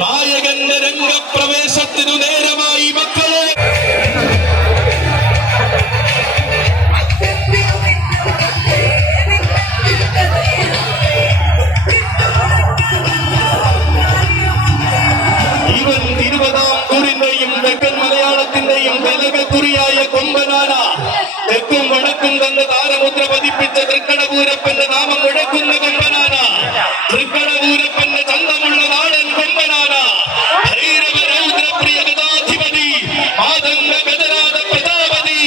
നായകന്റെ രംഗപ്രവേശത്തിനു നേരമായി മക്കളെ. ഇവൻ തിരുവിതാംകൂറിന്റെയും തെക്കൻ മലയാളത്തിന്റെയും വെലകക്കുറിയായ കൊമ്പനാന. തെക്കും വടക്കും തന്റെ താരമുദ്ര പതിപ്പിച്ച തൃക്കടപൂരപ്പന്റെ നാമം മുഴക്കുന്ന കൊമ്പനാന. തൃക്കടപൂരപ്പന്റെ ചന്തമുള്ള നാടൻ കൊമ്പനാന. ഭൈരവരൗദ്രപ്രിയ ഗജാധിപതി, ആദംഗ ഗജരാജ പ്രജാപതി,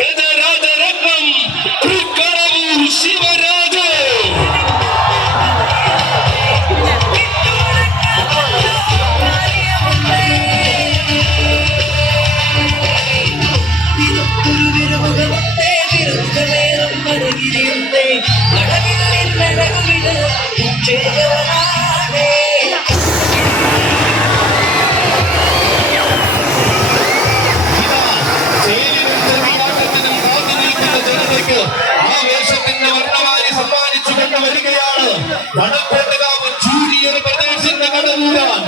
ഗജരാജരത്നം തൃക്കടവൂർ ശിവരാജ. ആവേശത്തിന്റെ വർണ്ണമാരി സമ്മാനിച്ചു കൊണ്ടുവരികയാണ് വടക്കോട്ടുകാവ് ജൂനിയർ പ്രദേശത്തിന്റെ കടവൂരാൻ.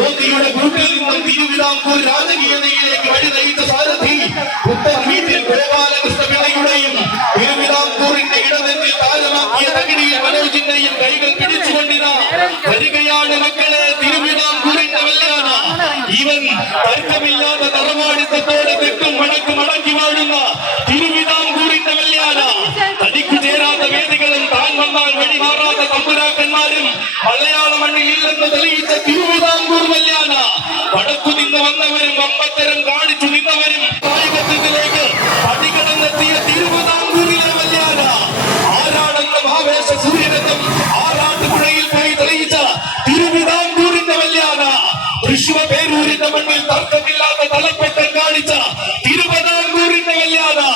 ഓതിയുടെ കൂട്ടിൽ നിന്നും തിരുവിതാംകൂർ രാജകീയതയിലേക്ക് വഴി നയിച്ച സാരഥി ഉത്തർ വീട്ടിൽ ഗോപാലകൃഷ്ണ പിള്ളയുടെയും തിരുവിതാംകൂറിന്റെ ഇടനെഞ്ചിൽ താരമാക്കിയ തകിടിയിൽ മനോജിന്റെയും കൈകൾ പിടിച്ചുകൊണ്ടിരുന്ന വരികയാണ് മക്കളെ തിരുവിതാംകൂറിന്റെ വെല്ലാണ്. ഇവൻ തർക്കമില്ലാത്ത തറവാടിത്തത്തോടെ തെക്കും വടക്കും അടക്കി വാഴുന്ന തിരുവിതാംകൂറിന്റെ വെല്ലാണ്. തനിക്കു ചേരാത്ത വേദികളും താൻ വന്നാൽ വഴിമാറാത്ത തമ്പുരാക്കന്മാരും മലയാള മണ്ണിൽ ഇല്ലെന്ന് തെളിയിച്ച തിരുവിതാംകൂർ വെല്ലാണ്. വടക്കു നിന്ന് വന്നവരും വമ്പത്തരം കാണിച്ചു നിന്നവരും കായികത്തിലേക്ക് അടികടന്നെത്തിയ തിരുവിതാംകൂറിലെ വെല്ലാണ്. ആരാണെന്നും ആവേശ സൂര്യനെന്നും ആറാട്ടുപുഴയിൽ പോയി തെളിയിച്ച തിരുവിതാംകൂറിന്റെ വെല്ലാണ്. തൃശ്ശൂർ പേരൂരിന്റെ മണ്ണിൽ തർക്കമില്ലാത്ത തലപ്പെട്ടം കാണിച്ച തിരുവിതാംകൂറിന്റെ വെല്ലാണ്.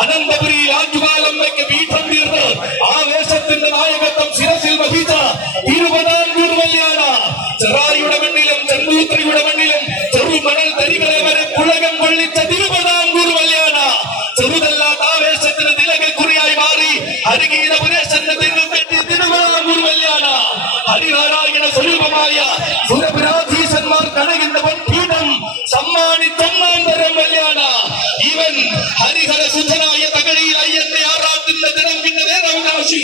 അനന്തപുരിയിൽ ആറ്റുകാലമ്മയ്ക്ക് പീഠം തീർന്ന് ആവേശത്തിന്റെ നായകത്വം ശിരസിൽ വഹിച്ച തിരുവിതാംകൂർ വെല്ലാണ്. ചെറായിയുടെ മണ്ണിലും ചെമ്പൂത്രിയുടെ മണ്ണിലും ചെറുമണൽ തരികളെ വരെ പുളകം കൊള്ളിച്ച തിരുവിതാംകൂർ വെല്ലാണ്. ചെറുതല്ലാത്ത ആവേശത്തിന് തിലകക്കുറിയായി മാറി ഹരിഗീത പുരേശന്റെ തിരുവെട്ടി തിരുവിതാംകൂർ വെല്ലാണ്. ഹരിനാരായണ സ്വരൂപമായ സുരപുരാധീശന്മാർ കണകിന്റെ പൊൻപീഠം സമ്മാനിച്ചൊന്നാം തരം വെല്ലാണ്. ഇവൻ ഹരിഹര ശുദ്ധനായ തകഴിയിൽ അയ്യന്റെ ആറാട്ടിന്റെ ദിനം പിന്നെ നേരവകാശി.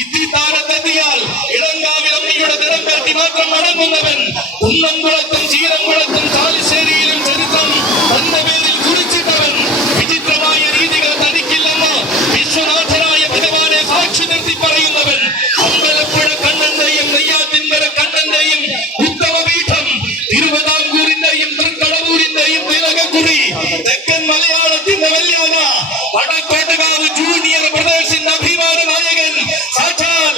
ഇത്തിത്താരത്തെത്തിയാൽ ഇളങ്കാവിൽ അമ്മയുടെ ദിനം പേട്ടി മാത്രം അടങ്ങുന്നവൻ. കുന്നംകുളത്തും ചീരംകുളത്തും ചാലിശ്ശേരിയിലും ചരിത്രം തന്റെ പേരിൽ കുറിച്ചിട്ടവൻ. വിചിത്രമായ രീതികൾ തനിക്കില്ലെന്ന് വിശ്വനാഥനായ ഭഗവാനെ സാക്ഷി നിർത്തി പറയുന്നവൻ. അമ്പലപ്പുഴ കണ്ണന്റെയും നെയ്യാറ്റിൻകര കണ്ണന്റെയും ഉത്തമപീഠം തിരുവിതാംകൂറിന്റെയും തൃക്കടവൂരിന്റെയും തിലകക്കുറി തെക്കൻ മലയാളത്തിന്റെ വെല്ലാണ്. വടക്കോട്ടുകാവ് ജൂനിയർ പ്രദേശിന്റെ അഭിമാന നായകൻ സാക്ഷാൽ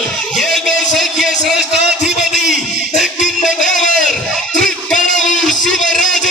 ഏകസഖ്യ ശ്രേഷ്ഠാധിപതി തെക്കിന്റെ ദേവർ തൃക്കടവൂർ ശിവരാജ.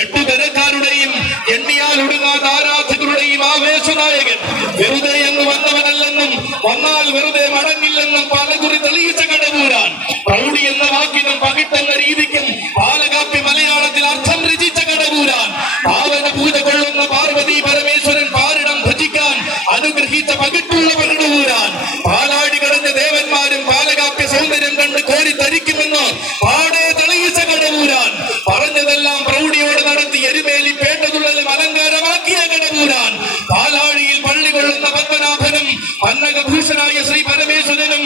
എട്ടുതരക്കാരുടെയും എണ്ണിയാൽ ഒടുങ്ങാത്ത ആരാധകരുടെയും ആവേശനായകൻ. വെറുതെ അങ്ങ് വന്നവനല്ലെന്നും വന്നാൽ വെറുതെ മടങ്ങില്ലെന്നും പലകുറി തെളിയിച്ച കടവൂരാൻ. പ്രൗഢി എന്ന വാക്കിനും പകിട്ടെന്ന രീതിക്കും പാലകാപ്പി മലയാളത്തിൽ അർത്ഥം രചിച്ച കടവൂരാൻ. പാവന പൂജ കൊള്ളുന്ന പാർവതി പരമേശ്വരൻ പാരിടം ഭജിക്കാൻ അനുഗ്രഹിച്ച പകിട്ടുള്ള കടവൂരാൻ. പാലാടി കടഞ്ഞ ദേവന്മാരും പാലകാപ്യ സൗന്ദര്യം കണ്ട് കോരി തരിക്കുമെന്ന് പാടെ തെളിയിച്ച കടവൂരാൻ. പറഞ്ഞതെല്ലാം പ്രൗഢിയോട് നടത്തി എരുമേലി പേട്ടതുള്ളലും അലങ്കാരമാക്കിയ കടവൂരാൻ. പാലാഴിയിൽ പള്ളി കൊള്ളുന്ന പത്മനാഭനും പന്നകഭൂഷണായ ശ്രീ പരമേശ്വരനും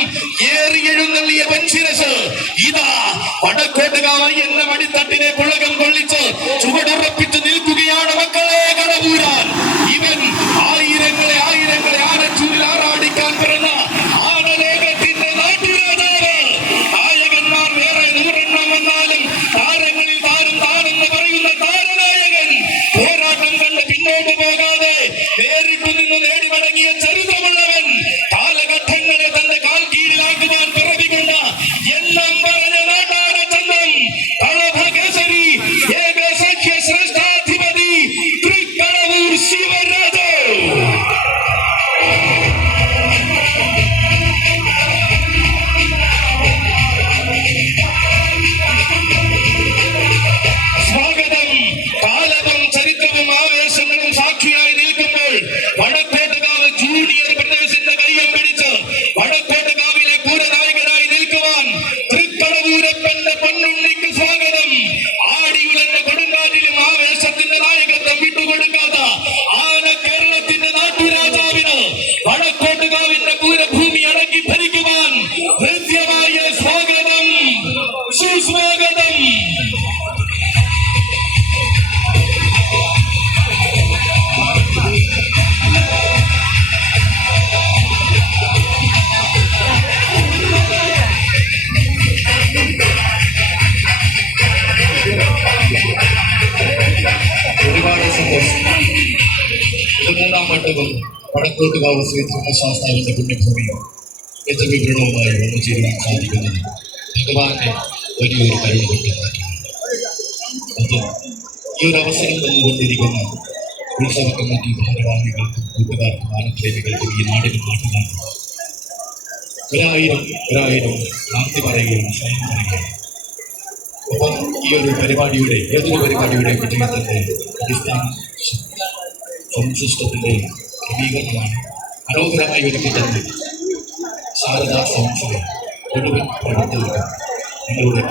ഏറി എഴുന്നള്ളിയ പഞ്ചിരസ്. ഇതാ വടക്കോട്ടുകാവ് എന്ന മടിത്തട്ടിനെ പുളകം കൊള്ളിച്ച് ചുവടുറപ്പിച്ച് നിൽക്കുകയാണ് മക്കളെ കടവൂരാൻ. ഇവൻ ആയിരങ്ങളെ ആരച്ചൂരിൽ ആറാടിക്കാൻ പിറന്ന ആനലേഖത്തിന്റെ നാട്ടുരാജാവ്. നായകന്മാർ വേറെ 100 എണ്ണം വന്നാലും താരങ്ങളിൽ താരം താനെന്ന് പറയുന്ന താരനായകൻ. പോരാട്ടം കണ്ട് പിന്നോട്ട് പോകാതെ നേരിട്ടു നിന്ന് നേടി മടങ്ങിയ ചരിത്രമുള്ളവൻ. കാലഘട്ടങ്ങളെ തന്റെ കാൽ കീഴിലാക്കുവാൻ പിറവികൊണ്ട എണ്ണം പറഞ്ഞ നാട്ടാര ചന്തം കളഭകേസരി ഏകസഖ്യ ശ്രേഷ്ഠാധിപതി തൃക്കടവൂർ ഇത് മൂന്നാം വട്ടവും വടക്കോട്ടുകാവ് ശ്രീ ധർമ്മശാസ്താവിന്റെ പുണ്യഭൂമിയും ഏറ്റവും വിവരണവുമായി വന്നു ചേരുവാൻ സാധിക്കുന്നത് ഭഗവാന്റെ വലിയൊരു കരുണ കൊണ്ടുണ്ടാക്കിയാണ്. അത് ഈ ഒരു അവസരം വന്നുകൊണ്ടിരിക്കുന്ന ഉത്സവ കമ്മിറ്റി ഭാരവാഹികൾക്കും കൂട്ടുകാർക്കും ആനപ്രേമികൾക്കും ഈ നാടിനും നാട്ടുകാർക്കും ഒരായിരം നന്ദി പറയുകയാണ്, സ്നേഹം പറയുകയാണ്. ഒപ്പം ഈ ഒരു പരിപാടിയുടെ ഏതൊരു പരിപാടിയുടെ വിജയത്തിന്റെ അടിസ്ഥാന സംശിഷ്ടത്തിന്റെ ക്രമീകരണമാണ് മനോഹരമായി ഒരുക്കി തന്നെ ശാരദാ സംശയം മുഴുവൻ പ്രവർത്തകർക്കും നിങ്ങളുടെ